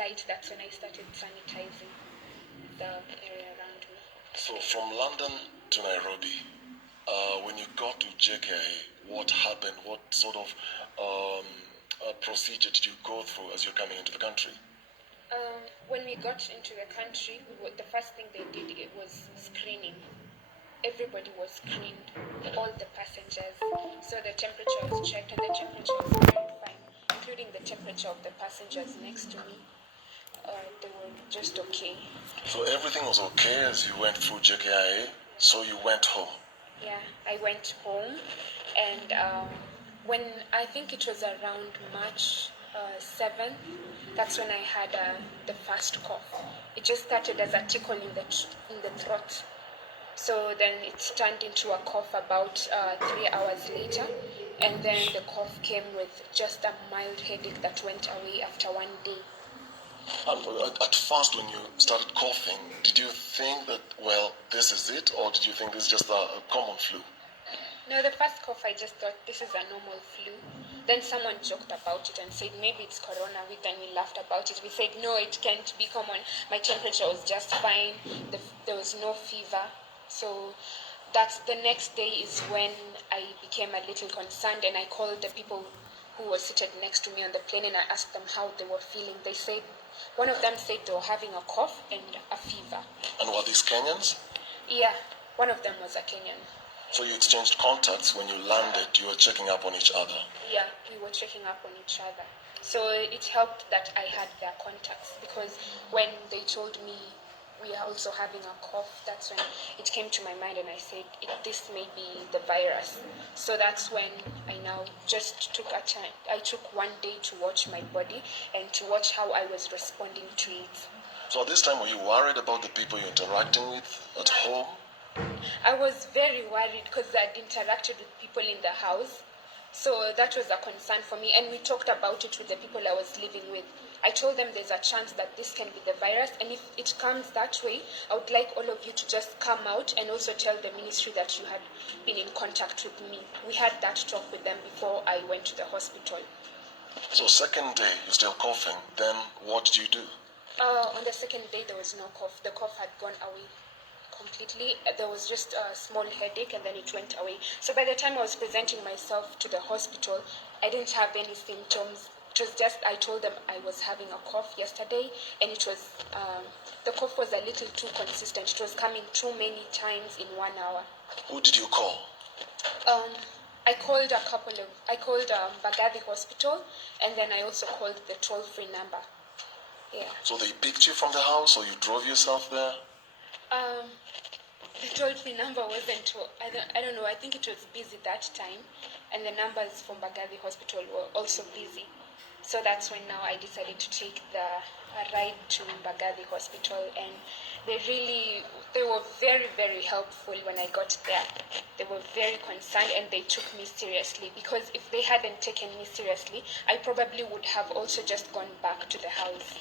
flight, that's when I started sanitizing the area around me. So from London to Nairobi, when you got to JKIA, what happened? What sort of procedure did you go through as you're coming into the country? When we got into the country, the first thing they did was screening. Everybody was screened, all the passengers. So the temperature was checked, and the temperature was very fine, including the temperature of the passengers next to me. They were just okay. So everything was okay as you went through JKIA, so you went home? Yeah, I went home, and when I think it was around March 7th, that's when I had the first cough. It just started as a tickle in the throat. So then it turned into a cough about 3 hours later, and then the cough came with just a mild headache that went away after 1 day. And at first, when you started coughing, did you think that, well, this is it, or did you think this is just a common flu? No, the first cough, I just thought this is a normal flu. Then someone joked about it and said maybe it's corona. Then we laughed about it. We said no, it can't be common. My temperature was just fine. There was no fever. So that's the next day is when I became a little concerned, and I called the people who were seated next to me on the plane, and I asked them how they were feeling. They said, one of them said they were having a cough and a fever. And were these Kenyans? Yeah, one of them was a Kenyan. So you exchanged contacts when you landed, you were checking up on each other? Yeah, we were checking up on each other. So it helped that I had their contacts, because when they told me we are also having a cough, that's when it came to my mind, and I said, this may be the virus. So that's when I now just took a time. I took 1 day to watch my body and to watch how I was responding to it. So at this time, were you worried about the people you're interacting with at home? I was very worried because I'd interacted with people in the house. So that was a concern for me, and we talked about it with the people I was living with. I told them there's a chance that this can be the virus, and if it comes that way, I would like all of you to just come out and also tell the ministry that you had been in contact with me. We had that talk with them before I went to the hospital. So second day, you're still coughing. Then what did you do? On the second day, there was no cough. The cough had gone away completely. There was just a small headache, and then it went away. So by the time I was presenting myself to the hospital, I didn't have any symptoms. It was just, I told them I was having a cough yesterday, and it was, the cough was a little too consistent. It was coming too many times in 1 hour. Who did you call? I called Bagathi Hospital, and then I also called the toll-free number. Yeah. So they picked you from the house, or you drove yourself there? The toll-free number wasn't, I don't know, I think it was busy that time, and the numbers from Bagathi Hospital were also busy. So that's when now I decided to take a ride to Bagathi Hospital, and they were very, very helpful when I got there. They were very concerned, and they took me seriously, because if they hadn't taken me seriously, I probably would have also just gone back to the house.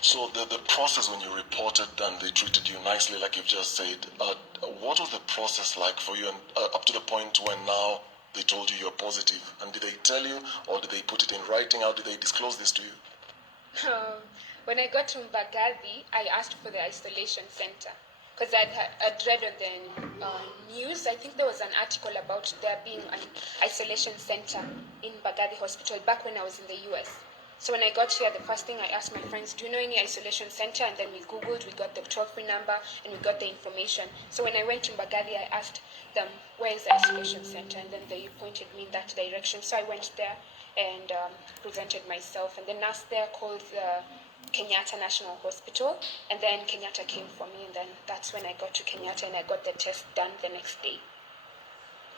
So the process when you reported and they treated you nicely, like you've just said, what was the process like for you, and up to the point when now they told you you're positive? And did they tell you, or did they put it in writing? How did they disclose this to you? When I got to Mbagathi, I asked for the isolation center, because I'd read on the news. I think there was an article about there being an isolation center in Mbagathi Hospital back when I was in the US. So when I got here, the first thing I asked my friends, do you know any isolation center? And then we Googled, we got the toll-free number, and we got the information. So when I went to Mbagathi, I asked them, where is the isolation center? And then they pointed me in that direction. So I went there and presented myself. And the nurse there called the Kenyatta National Hospital, and then Kenyatta came for me, and then that's when I got to Kenyatta, and I got the test done the next day.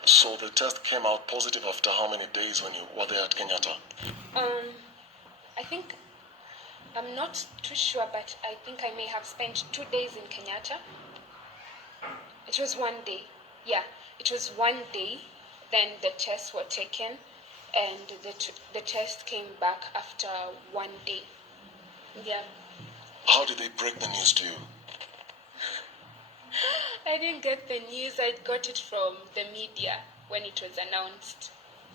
So the test came out positive after how many days when you were there at Kenyatta? I think, I'm not too sure, but I think I may have spent 2 days in Kenyatta. It was 1 day. Yeah, it was 1 day. Then the tests were taken, and the test came back after 1 day. Yeah. How did they break the news to you? I didn't get the news. I got it from the media when it was announced.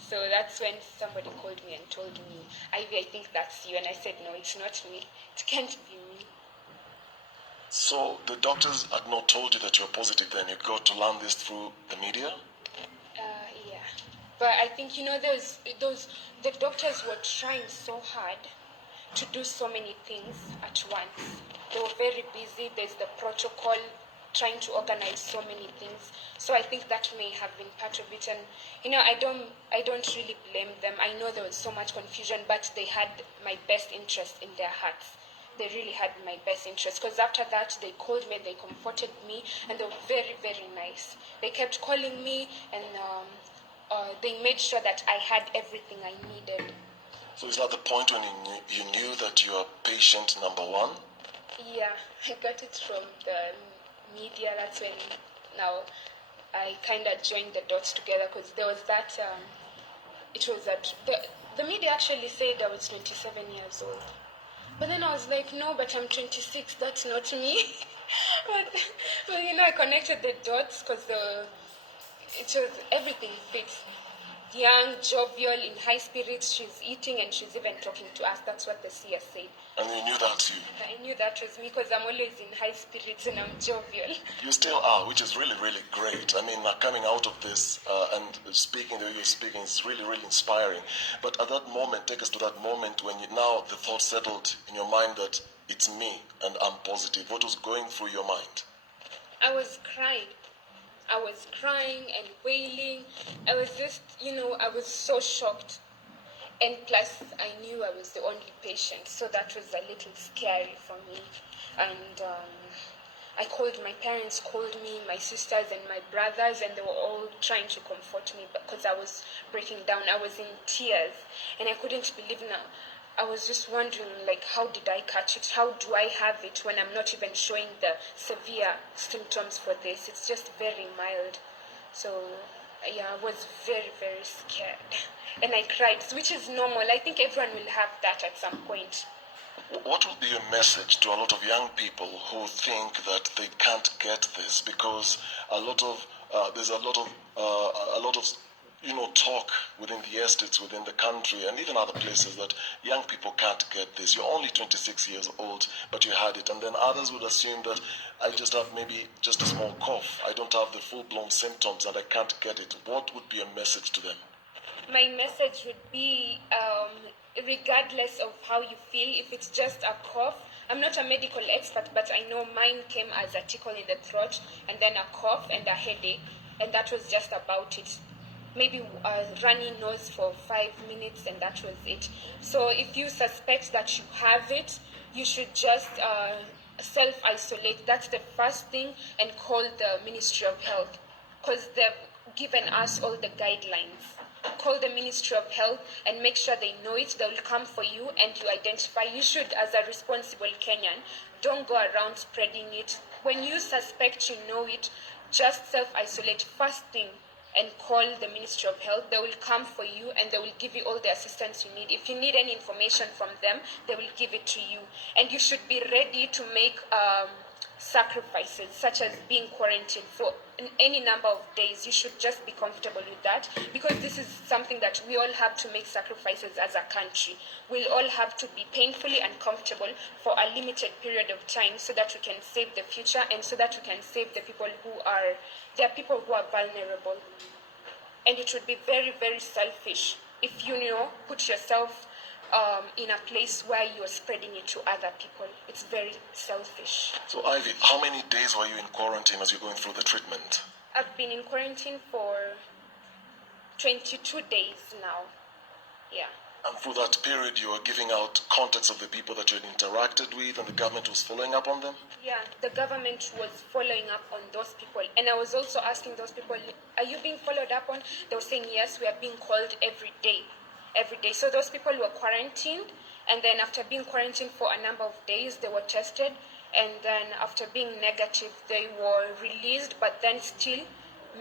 So that's when somebody called me and told me, Ivy, I think that's you. And I said, no, it's not me. It can't be me. So the doctors had not told you that you're positive, then you got to learn this through the media? Yeah. But I think, the doctors were trying so hard to do so many things at once. They were very busy. There's the protocol, trying to organize so many things. So I think that may have been part of it. And I don't really blame them. I know there was so much confusion, but they had my best interest in their hearts. They really had my best interest, because after that they called me, they comforted me, and they were very, very nice. They kept calling me, and they made sure that I had everything I needed. So is that the point when you knew that you are patient number one? Yeah, I got it from the media. That's when now I kind of joined the dots together, because there was that. It was that the media actually said I was 27 years old. But then I was like, no, but I'm 26. That's not me. but I connected the dots, because it was everything fits. Young, jovial, in high spirits. She's eating and she's even talking to us. That's what the CS said. And you knew that's you? I knew that was me, because I'm always in high spirits and I'm jovial. You still are, which is really, really great. I mean, coming out of this and speaking the way you're speaking is really, really inspiring. But at that moment, take us to that moment when now the thought settled in your mind that it's me and I'm positive. What was going through your mind? I was crying. I was crying and wailing. I was just, I was so shocked. And plus, I knew I was the only patient, so that was a little scary for me. And my parents called me, my sisters and my brothers, and they were all trying to comfort me because I was breaking down. I was in tears, and I couldn't believe now. I was just wondering, like, how did I catch it? How do I have it when I'm not even showing the severe symptoms for this? It's just very mild. So, yeah, I was very, very scared. And I cried, which is normal. I think everyone will have that at some point. What would be your message to a lot of young people who think that they can't get this because there's a lot of talk within the estates, within the country, and even other places that young people can't get this. You're only 26 years old, but you had it. And then others would assume that I just have maybe just a small cough. I don't have the full-blown symptoms and I can't get it. What would be a message to them? My message would be, regardless of how you feel, if it's just a cough, I'm not a medical expert, but I know mine came as a tickle in the throat, and then a cough and a headache, and that was just about it. Maybe a runny nose for 5 minutes, and that was it. So if you suspect that you have it, you should just self-isolate. That's the first thing, and call the Ministry of Health, because they've given us all the guidelines. Call the Ministry of Health and make sure they know it. They will come for you and you identify. You should, as a responsible Kenyan, don't go around spreading it. When you suspect you know it, just self-isolate first thing and call the Ministry of Health. They will come for you and they will give you all the assistance you need. If you need any information from them, they will give it to you. And you should be ready to make sacrifices, such as being quarantined for any number of days. You should just be comfortable with that, because this is something that we all have to make sacrifices as a country. We'll all have to be painfully uncomfortable for a limited period of time, so that we can save the future and so that we can save the people there are people who are vulnerable. And it would be very, very selfish if you put yourself in a place where you're spreading it to other people. It's very selfish. So Ivy, how many days were you in quarantine as you're going through the treatment? I've been in quarantine for 22 days now. Yeah. And through that period, you were giving out contacts of the people that you had interacted with, and the government was following up on them? Yeah, the government was following up on those people. And I was also asking those people, are you being followed up on? They were saying, yes, we are being called every day. Every day. So those people were quarantined, and then after being quarantined for a number of days, they were tested, and then after being negative, they were released, but then still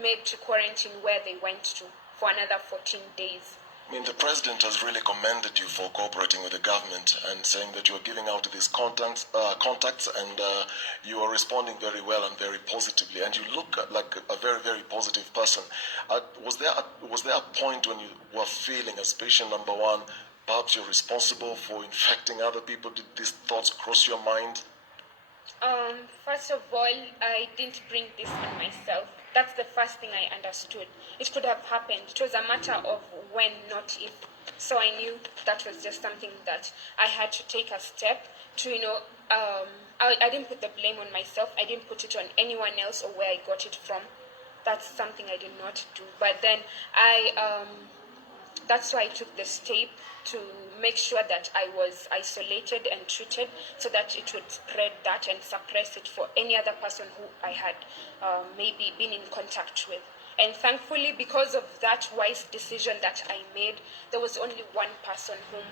made to quarantine where they went to for another 14 days. I mean, the president has really commended you for cooperating with the government and saying that you are giving out these contacts and you are responding very well and very positively. And you look like a very, very positive person. Was there a point when you were feeling, as patient number one, perhaps you're responsible for infecting other people? Did these thoughts cross your mind? First of all, I didn't bring this on myself. That's the first thing I understood. It could have happened. It was a matter of when, not if. So I knew that was just something that I had to take a step to, I didn't put the blame on myself. I didn't put it on anyone else or where I got it from. That's something I did not do. But then that's why I took the step to make sure that I was isolated and treated so that it would spread that and suppress it for any other person who I had maybe been in contact with. And thankfully, because of that wise decision that I made, there was only one person whom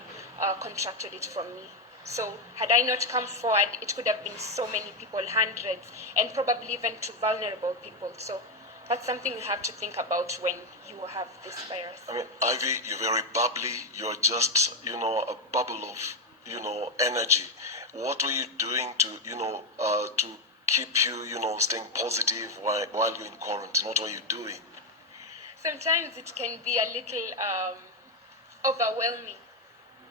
contracted it from me. So had I not come forward, it could have been so many people, hundreds, and probably even to vulnerable people. So that's something you have to think about when you have this virus. I mean, Ivy, you're very bubbly. You're just, a bubble of, energy. What were you doing to, to keep you, staying positive while you're in quarantine? What were you doing? Sometimes it can be a little overwhelming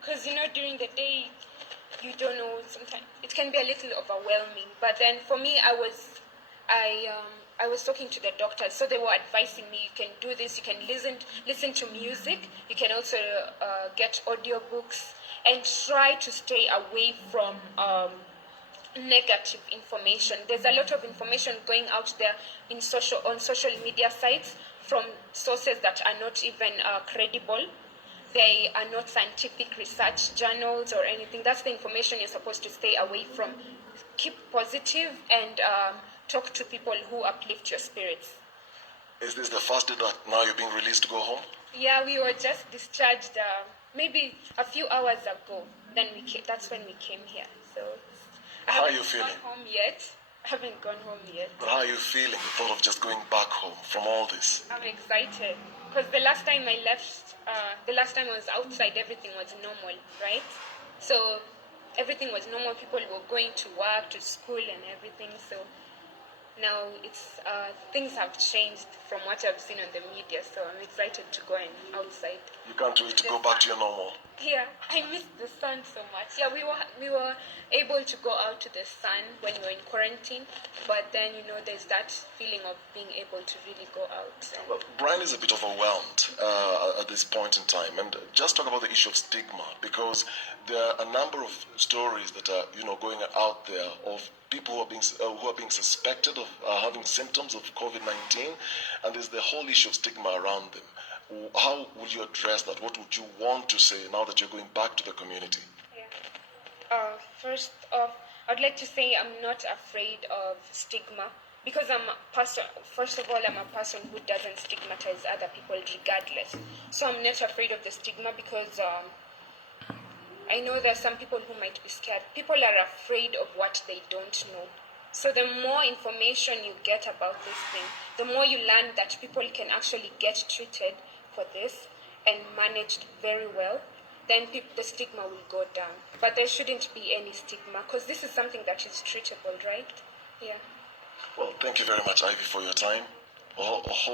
because, during the day, you don't know. Sometimes it can be a little overwhelming. But then for me, I was talking to the doctors, so they were advising me, you can do this, you can listen to music, you can also get audiobooks, and try to stay away from negative information. There's a lot of information going out there on social media sites from sources that are not even credible. They are not scientific research journals or anything. That's the information you're supposed to stay away from. Keep positive and talk to people who uplift your spirits. Is this the first day that now you're being released to go home? Yeah, we were just discharged maybe a few hours ago. Then that's when we came here. So how are you feeling? I haven't gone home yet. But how are you feeling, the thought of just going back home from all this? I'm excited because the last time I left, the last time I was outside, everything was normal, right? So everything was normal. People were going to work, to school, and everything. So now it's things have changed from what I've seen on the media. So I'm excited to go outside. You can't wait to go back to your normal. Yeah, I missed the sun so much. Yeah, we were able to go out to the sun when we were in quarantine, but then there's that feeling of being able to really go out. Well, Brian is a bit overwhelmed at this point in time, and just talk about the issue of stigma, because there are a number of stories that are going out there of people who are being suspected of having symptoms of COVID-19, and there's the whole issue of stigma around them. How would you address that? What would you want to say now that you're going back to the community? Yeah. First off, I'd like to say I'm not afraid of stigma because first of all, I'm a person who doesn't stigmatize other people regardless. So I'm not afraid of the stigma because I know there are some people who might be scared. People are afraid of what they don't know. So the more information you get about this thing, the more you learn that people can actually get treated for this and managed very well, then the stigma will go down. But there shouldn't be any stigma because this is something that is treatable, right? Yeah. Well, thank you very much, Ivy, for your time.